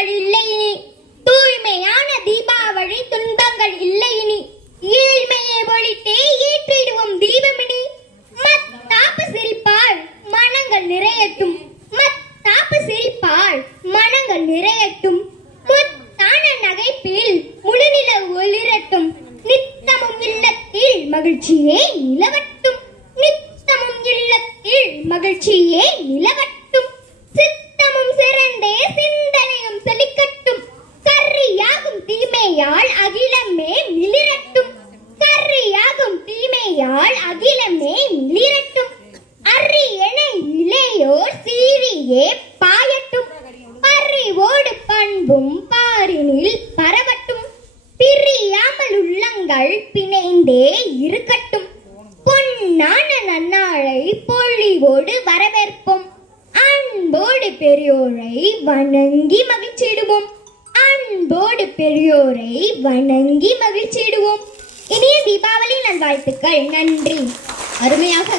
துன்பங்கள் இல்லை இனி. தூய்மையான தீபாவளி துன்பங்கள் இல்லை இனி. ஏழ்மையை ஒழித்தே ஏற்றிடுவோம் தீபமினி. மத்தாப்பு சிரிப்பால் மனங்கள் நிறையட்டும். மத்தாப்பு சிரிப்பால் மனங்கள் நிறையட்டும். முத்தான நகைப்பில் முழுநில ஒளிரட்டும். நித்தமும் இல்லத்தில் மகிழ்ச்சியே நிலவட்டும். நித்தமும் இல்லத்தில் மகிழ்ச்சியே நிலவட்டும். சித்தமும் சிறந்தே சிந்தனையும் செழிக்கட்டும். கர்ரியாகும் தீமையால் அகிலமே மிளிரட்டும். கர்ரியாகும் தீமையால் அகிலமே மிளிரட்டும். அறியென இளையோர் சீரியே பாயட்டும். அறிவோடு பண்பும் பாரினில் பரவட்டும். பிரியாமல் உள்ளங்கள் பிணைந்தே இருக்கட்டும். பொன்னான நன்னாளை பொழிவோடு வரவேற்போம். அன்போடு பெரியோரை வணங்கி மகிழ்ச்சிடுவோம். அன்போடு பெரியோரை வணங்கி மகிழ்ச்சிடுவோம். இனிய தீபாவளி நல்வாழ்த்துக்கள். நன்றி. அருமையாக